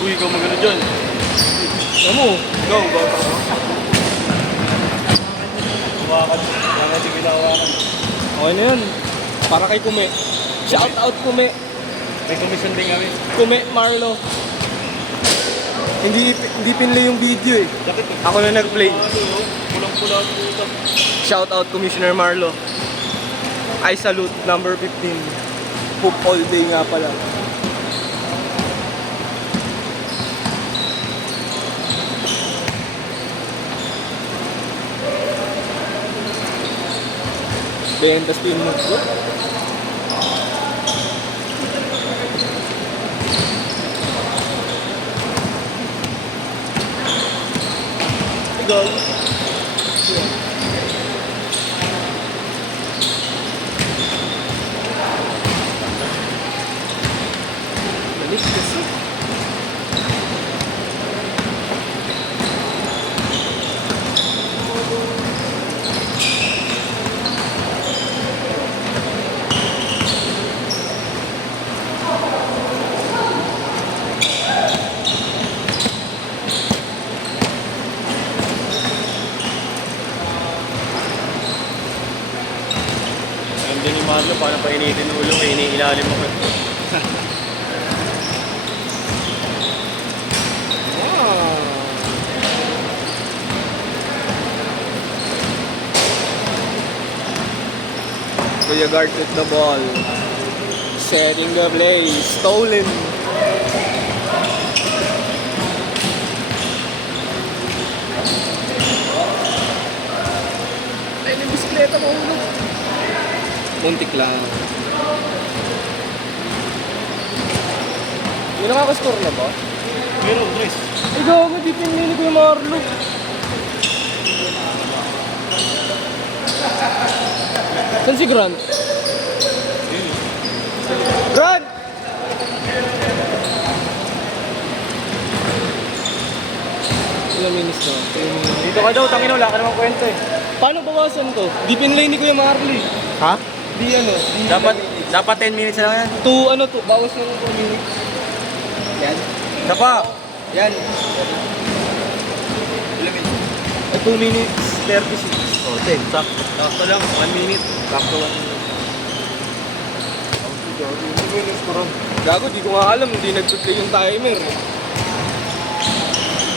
Uy, ikaw magano dyan. Ano mo? Go. Hawakan. Bakit yung ginawakan? Okay na yun. Para kay Kume. Shout out Kume. May commission din kami. Kume Marlo. Hindi pinlay yung video eh. Bakit? Ako na nag-play. Pulang-pula ang puta. Shout out Commissioner Marlo. I salute number 15. Hope all day nga pala. Benta spin mo. Go. Malis kasi. Hindi ni Marlo, paano pa initin ulo, iniilalim ako. Kuya guard with the ball. Setting the play. Stolen. Ay, may bisikleta mo ulo. Muntik lang. May nakaka-score na ba? Pero, Chris. Ikaw, hindi pinili ko yung Marlo. Saan si Grant? Grant! Ilang minutes na? 3 minutes. Dito ka daw, tangin wala ka namang kwento eh. Paano bawasan to? Di pinlay ni Kuya Marlo eh. Ha? Di ano? Di Dapat 10 minutes lang yan. Bawas na ng 2 minutes. Yan. Dapa! Yan. Ay, 2 minutes 36. Oh, 10. Sakto lang, 1 minute. Sakto 1 minute. Gago, di ko nga alam. Hindi nag-play yung timer.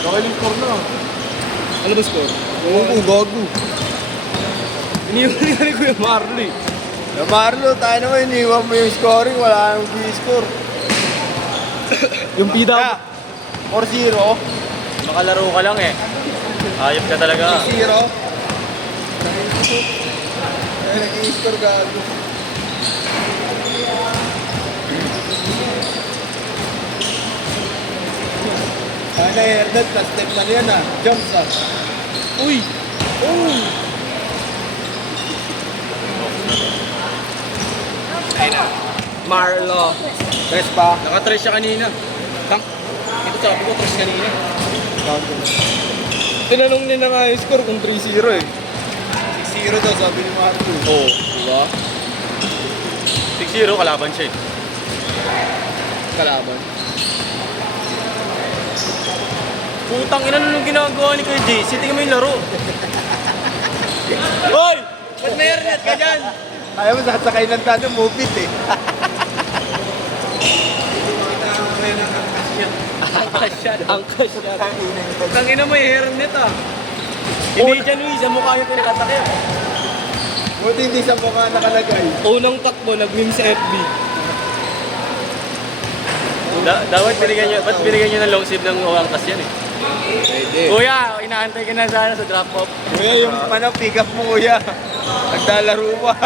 Okay yung score na. Ano ba score? Oo, gago. Iniwan ni Kuya Marlo eh. Na Marlo, tayo naman iniwan mo yung scoring, wala nang score. Yung PW. 4-0. Makalaro ka lang eh. Ayop ka talaga. 0. Ay, nag-i-score gago. Ano Hernan, plus step na yan ah. Johnson. Uy! Oh! Ayun na. Marlo. Tres pa. Naka-trace siya kanina. Ito sabi ko, trace kanina. Tinanong niya na nga yung score kung 3-0 eh. 6-0 daw, sabi ni Marco. Oo. Diba? 6-0, kalaban siya eh. Kalaban. Putang ina nung ginagawa ni Kuya JC, tingnan mo yung laro. Hoy! Ba't may hernet ka dyan? Ayaw mo, sasakay ng tanong, move it eh. Angkas siya. Tangina mo yung hernet ah. Hindi dyan Luis, sa mukha yung pinakatakip. Buti hindi sa mukha nakalagay. Unang takbo, nag-meme sa FB. Dapat binigyan nyo, ba't binigyan nyo ng long sleeve ng uwangkas yan eh? Pwede. Kuya, inaantay ka na sana sa drop-off. Kuya, yung pick up mo kuya. Naglalaro pa.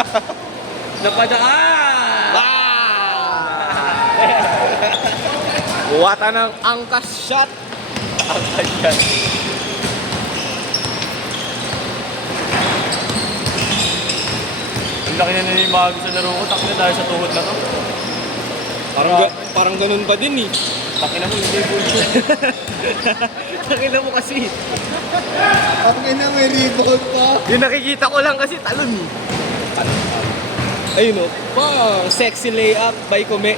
Napadaan! Wata ng angkas shot. Angkas yan. Ang laki na nanibago sa laro ko, takina dahil sa tuhod na to. Parang ganun pa din eh. Takina mo, hindi bullshit. Takina mo kasi. Ang ina, may rebound pa. Yung nakikita ko lang kasi talon eh. Ayun o. Wow, sexy layup by Kume.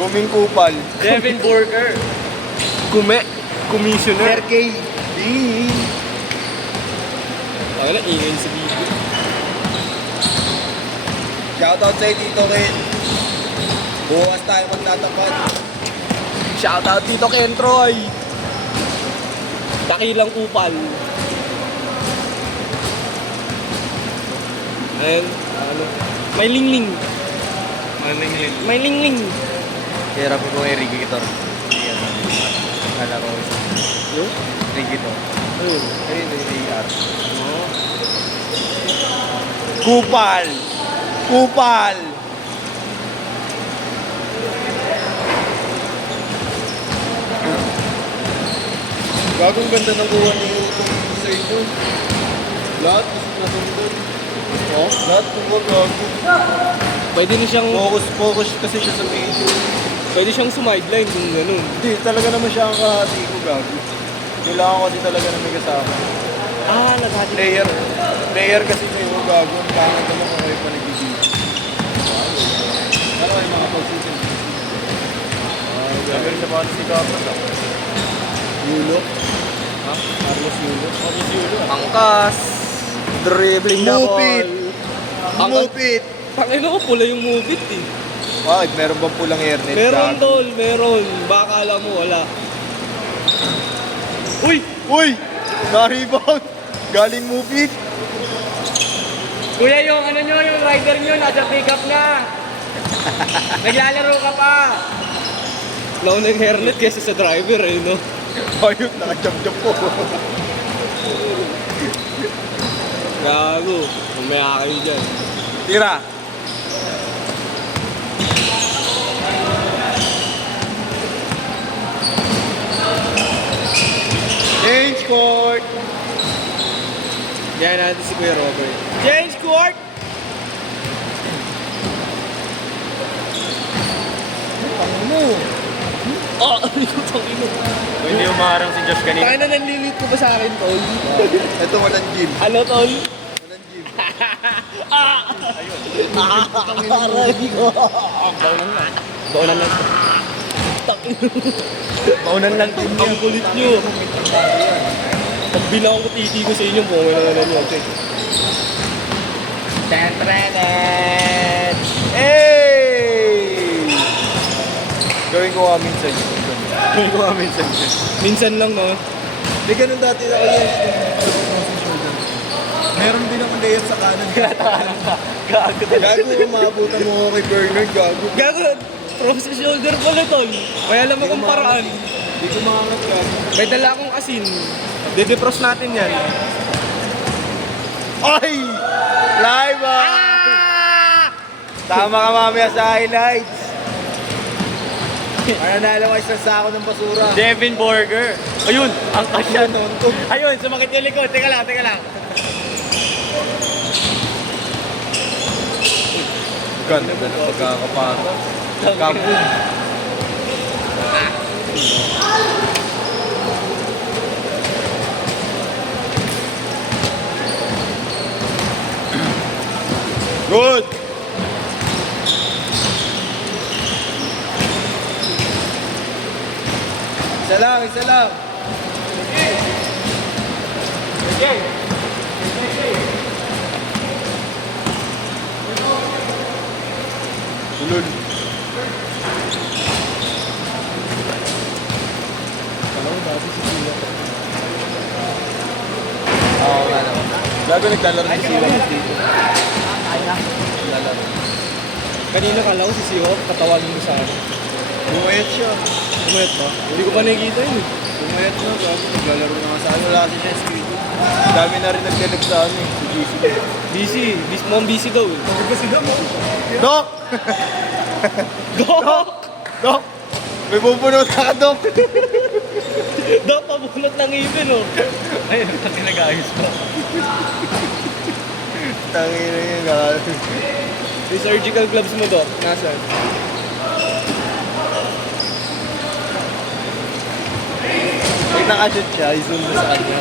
Kuming kupal. Devin Booker. Commissioner. RK. Okay na, ingay sa video. Shoutout sa'yo dito rin. Bukas tayo magtatapat. Shoutout dito Ken Troy. Dakilang kupal. Ayan, ano? May lingling. May lingling. Hirap ko kay Ricky Kitor. Kalaro. Yung? Ricky Kitor. Ayun. Ayun yung AR. Oo. Kupal! Kupal! Gagong ganda ng kuha ni Utong sa inyo. Lahat gusto na doon. Oh, lahat kuha gago. Pwede na siyang, Focus kasi siya sa video. pwede siyang sumideline kung ganun. Hindi, talaga naman siya ang kahati ko gago. Kailangan ko kasi talaga na may kasama. Ah, naghati. Player kasi niya yung gago. Ang pangat naman kung kayo pa nag-video. Ano kayo mga pag-shooting? Sabi rin sa mga si Kapas. Yulo? Ha? Carlos Yulo? Carlos Yulo. Angkas. Dribbling na Mupit! ball. Mupit! Tangin ako, pula yung movie eh. Wag, meron bang pulang hairnet? Meron gago? tol, meron. Baka alam mo, wala. Uy! Uy! Na-rebound! Galing Mupit! Kuya, yung ano nyo, yung rider nyo, nasa pick-up na. Naglalaro ka pa. Nauna yung hairnet kesa sa driver eh, no? Ayun, nakajump-jump po. Gago, umaya kayo dyan. Tira! Change court! Yan natin si Kuya Robert. Change court! Ano? Ah, ano yung tangino? Hindi umarang si Josh kanina. Kaya na nanlilit ko ba sa akin, tol? Ito walang gym. Ano, tol? Walang gym. Aray ko! Baunan lang. Baunan lang din Ang kulit nyo. Pag bilang ko titi ko sa inyo, bunga na naman yun. Tantrenet! Hey! Gawin ko nga minsan yun. Gawin ko nga minsan yun. Minsan lang, no? Hindi ganun dati ako yes. Meron din akong layup sa kanan. Gago. Gago, maabutan mo ako kay Bernard. Gago. Gago! From sa shoulder pala, tol. May alam akong paraan. Hindi ko makangat gago. May dala akong asin. Dede-pros natin yan. Ay! Live ah! Tama ka mamaya sa highlights. Mananalo ka isang sako ng basura. Devin Burger. Ayun, ang kasya. Nontog. Ayun, sumakit yung likod. Teka lang, teka lang. Ganda na pagkakapata. Kaboom. Good! Isa lang, isa lang. Ulul. Oo, nga naman. Gago naglalaro si Siwa dito. Naglalaro. Kanina kala ko si Siwa, katawanin mo sa akin. Bumayat siya. Kumayat ba? Hindi ko pa nakikita yun. Bumayat na, gago. Naglalaro na nga sa akin. Wala kasi siya screen. Dami na rin nagtilag sa ano eh. Si GC. Busy. Mukhang busy daw eh. Dok! Dok! Dok! May bubunot ka, Dok! Dok, pabunot ng ngipin oh. Ayun, ang nag-ayos pa. Tangina yun, gago. Yung surgical gloves mo, Dok. Nasaan? Pag nakashoot siya, i-zoom mo sa kanya.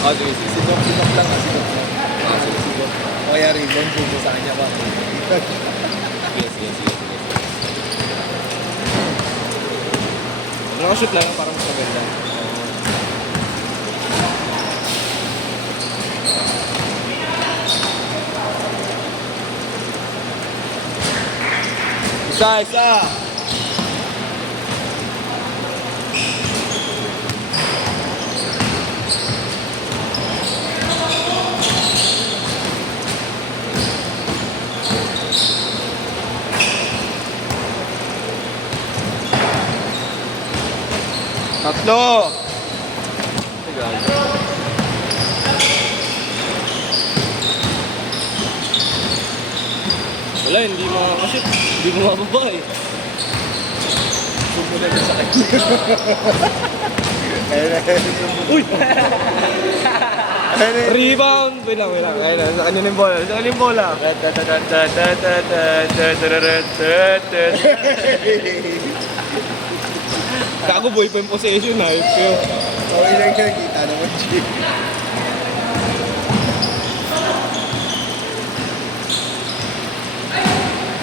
Okay, si Dok lang, si Dok lang. Si Dok. O kaya ribbon, zoom mo sa kanya pa. Yes. Nakashoot lang, parang mas maganda. Isa. Tatlo. Wala, hindi makakashoot. Hindi mo mababa eh. Sumunod sa kanya. Uy! Rebound! Wait lang. Ayun na, sa kanya yung bola. Sa kanya yung bola. Gago boy pa yung possession ha. Okay lang siya, kita naman siya.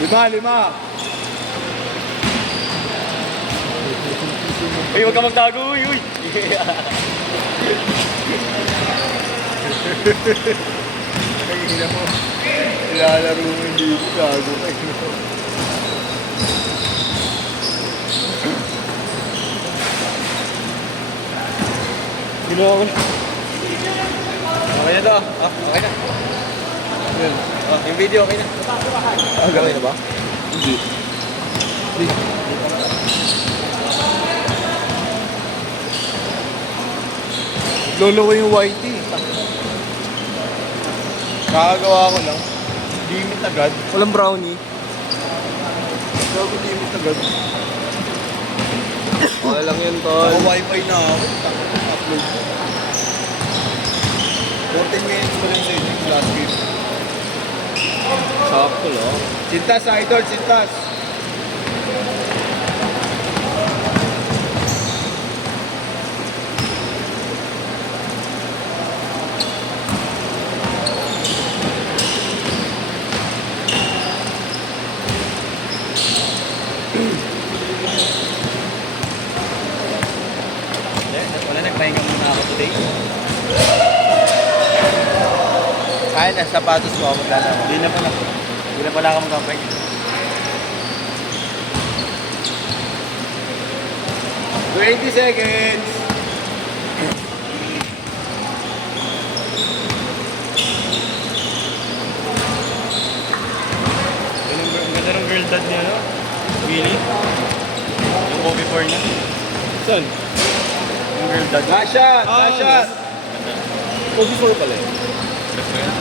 Lima. Uy, huwag ka magtago, uy. Ay, hindi mo. Ilalaro mo hindi gago kayo. Ginawa ko na. Okay na to. Okay na. Yun. Yung video okay na. Okay na ba? Hindi. Lolo ko yung YT. Kakagawa ko lang. Limit agad. Walang brownie. Gago limit agad. Okay lang yun, tol. Ako wifi na ako. Upload ko. 14 minutes ko lang sa inyo yung last game. Sakto lang. Sintas, idol, sintas. Wala, nagpahinga muna ako today. Kaya na, sapatos mo ako maglalaro. Hindi na pala ako magpapahinga. 20 seconds. Ang ganda ng girl dad niya, no? Willie. Yung coffee bar niya. Saan? Yung girl dad. Last shot, Ah, last shot. Coffee 4 pala eh. Best ko yan.